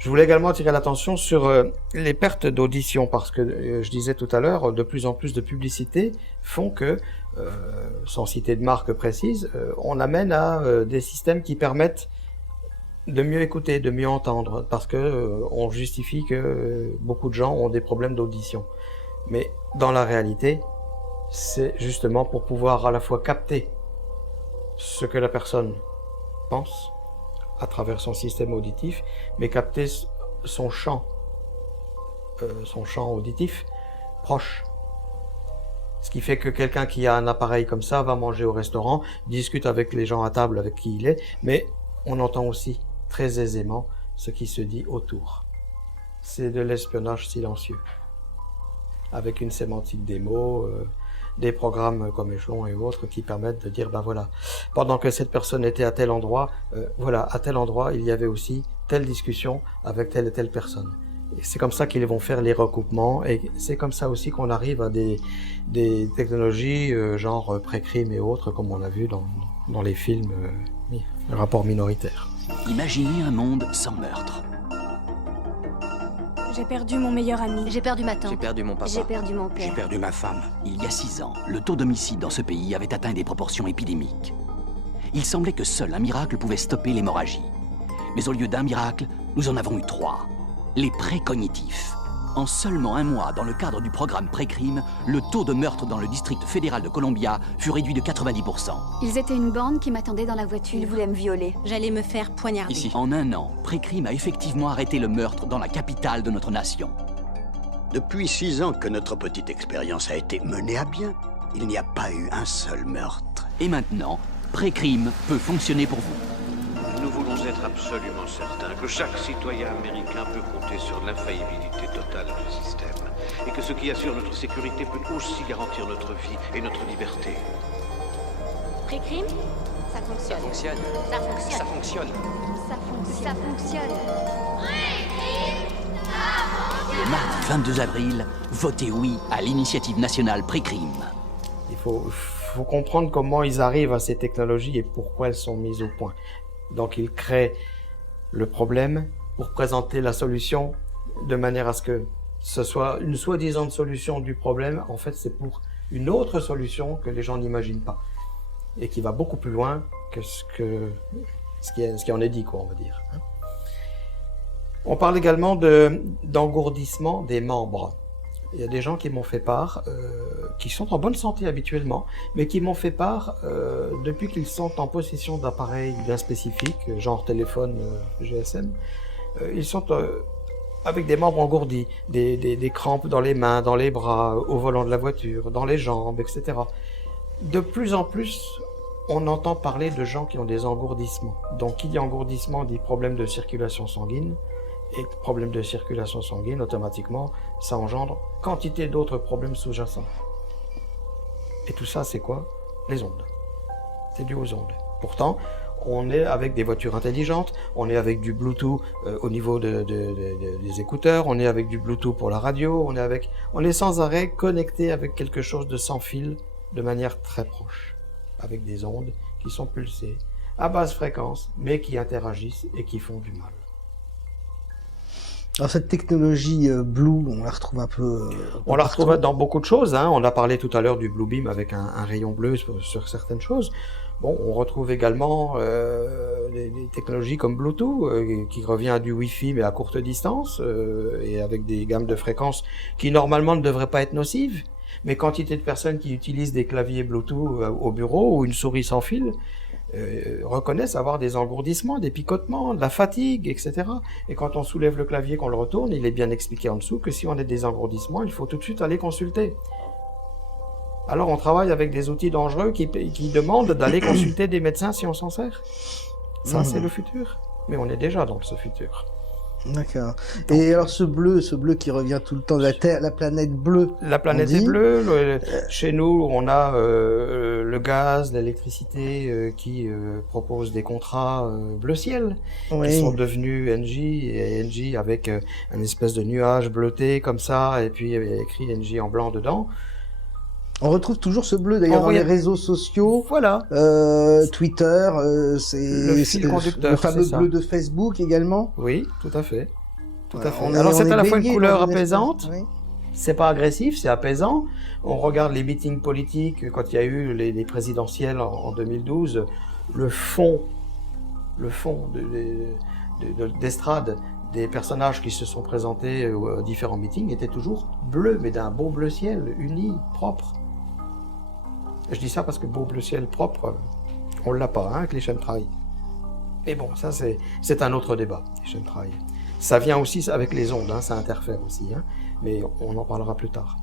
Je voulais également attirer l'attention sur les pertes d'audition parce que je disais tout à l'heure, de plus en plus de publicités font que, sans citer de marque précise, on amène à des systèmes qui permettent de mieux écouter, de mieux entendre, parce que on justifie que beaucoup de gens ont des problèmes d'audition. Mais dans la réalité, c'est justement pour pouvoir à la fois capter ce que la personne pense à travers son système auditif, mais capter son champ auditif proche. Ce qui fait que quelqu'un qui a un appareil comme ça va manger au restaurant, discute avec les gens à table avec qui il est, mais on entend aussi très aisément ce qui se dit autour. C'est de l'espionnage silencieux, avec une sémantique des mots, des programmes comme Échelon et autres qui permettent de dire, ben voilà, pendant que cette personne était à tel endroit, voilà, à tel endroit, il y avait aussi telle discussion avec telle et telle personne. Et c'est comme ça qu'ils vont faire les recoupements et c'est comme ça aussi qu'on arrive à des technologies genre pré-crime et autres, comme on a vu dans les films Rapport minoritaire. Imaginez un monde sans meurtre. J'ai perdu mon meilleur ami. J'ai perdu ma tante. J'ai perdu mon papa. J'ai perdu mon J'ai père. perdu ma femme. Il y a 6 ans, le taux d'homicide dans ce pays avait atteint des proportions épidémiques. Il semblait que seul un miracle pouvait stopper l'hémorragie. Mais au lieu d'un miracle, nous en avons eu 3. Les précognitifs. En seulement 1 mois, dans le cadre du programme Pré-Crime, le taux de meurtre dans le district fédéral de Columbia fut réduit de 90%. Ils étaient une bande qui m'attendait dans la voiture. Il voulait me violer. J'allais me faire poignarder. Ici. En 1 an, Pré-Crime a effectivement arrêté le meurtre dans la capitale de notre nation. Depuis 6 ans que notre petite expérience a été menée à bien, il n'y a pas eu un seul meurtre. Et maintenant, Pré-Crime peut fonctionner pour vous. Nous voulons être absolument certains que chaque citoyen américain peut compter sur l'infaillibilité totale du système et que ce qui assure notre sécurité peut aussi garantir notre vie et notre liberté. Pré-crime, ça fonctionne. Ça fonctionne. Ça fonctionne. Ça fonctionne. Ça fonctionne. Ça fonctionne. Le mardi 22 avril, votez oui à l'initiative nationale Pré-Crime. Il faut comprendre comment ils arrivent à ces technologies et pourquoi elles sont mises au point. Donc ils créent le problème pour présenter la solution de manière à ce que ce soit une soi-disant solution du problème. En fait, c'est pour une autre solution que les gens n'imaginent pas et qui va beaucoup plus loin que ce qui en est dit, quoi, on va dire. On parle également d'engourdissement des membres. Il y a des gens qui m'ont fait part, qui sont en bonne santé habituellement, mais qui m'ont fait part, depuis qu'ils sont en possession d'appareils bien spécifiques, genre téléphone GSM, ils sont avec des membres engourdis, des crampes dans les mains, dans les bras, au volant de la voiture, dans les jambes, etc. De plus en plus, on entend parler de gens qui ont des engourdissements. Donc, qui dit engourdissement dit problème de circulation sanguine. Et problème de circulation sanguine, automatiquement, ça engendre quantité d'autres problèmes sous-jacents. Et tout ça, c'est quoi? Les ondes. C'est dû aux ondes. Pourtant, on est avec des voitures intelligentes, on est avec du Bluetooth au niveau des écouteurs, on est avec du Bluetooth pour la radio, on est sans arrêt connecté avec quelque chose de sans fil, de manière très proche, avec des ondes qui sont pulsées, à basse fréquence, mais qui interagissent et qui font du mal. Alors cette technologie Blue, on la retrouve un peu... On la retrouve dans beaucoup de choses. Hein. On a parlé tout à l'heure du Blue Beam avec un rayon bleu sur certaines choses. Bon, on retrouve également des technologies comme Bluetooth, qui revient à du Wi-Fi mais à courte distance, et avec des gammes de fréquences qui normalement ne devraient pas être nocives. Mais quantité de personnes qui utilisent des claviers Bluetooth au bureau ou une souris sans fil reconnaissent avoir des engourdissements, des picotements, de la fatigue, etc. Et quand on soulève le clavier, qu'on le retourne, il est bien expliqué en dessous que si on a des engourdissements, il faut tout de suite aller consulter. Alors on travaille avec des outils dangereux qui demandent d'aller consulter des médecins si on s'en sert. Ça, c'est le futur. Mais on est déjà dans ce futur. D'accord. Et alors ce bleu qui revient tout le temps de la Terre, la planète bleue. La planète est bleue. Chez nous, on a le gaz, l'électricité qui propose des contrats bleu ciel, qui sont devenus Engie, et Engie avec un espèce de nuage bleuté comme ça, et puis écrit Engie en blanc dedans. On retrouve toujours ce bleu d'ailleurs dans les réseaux sociaux. Voilà. Twitter, c'est le fil conducteur, le fameux bleu de Facebook également. Oui, tout à fait. Tout à fait. On est- Alors on c'est est à la fois une baigné couleur dans une espèce- apaisante, Oui. c'est pas agressif, c'est apaisant. On regarde les meetings politiques, quand il y a eu les présidentielles en 2012, le fond d'estrade des personnages qui se sont présentés aux différents meetings était toujours bleu, mais d'un beau bleu ciel, uni, propre. Je dis ça parce que beau bleu ciel propre, on l'a pas avec les chemtrails. Mais bon, ça c'est un autre débat, les chemtrails. Ça vient aussi avec les ondes, ça interfère aussi, mais on en parlera plus tard.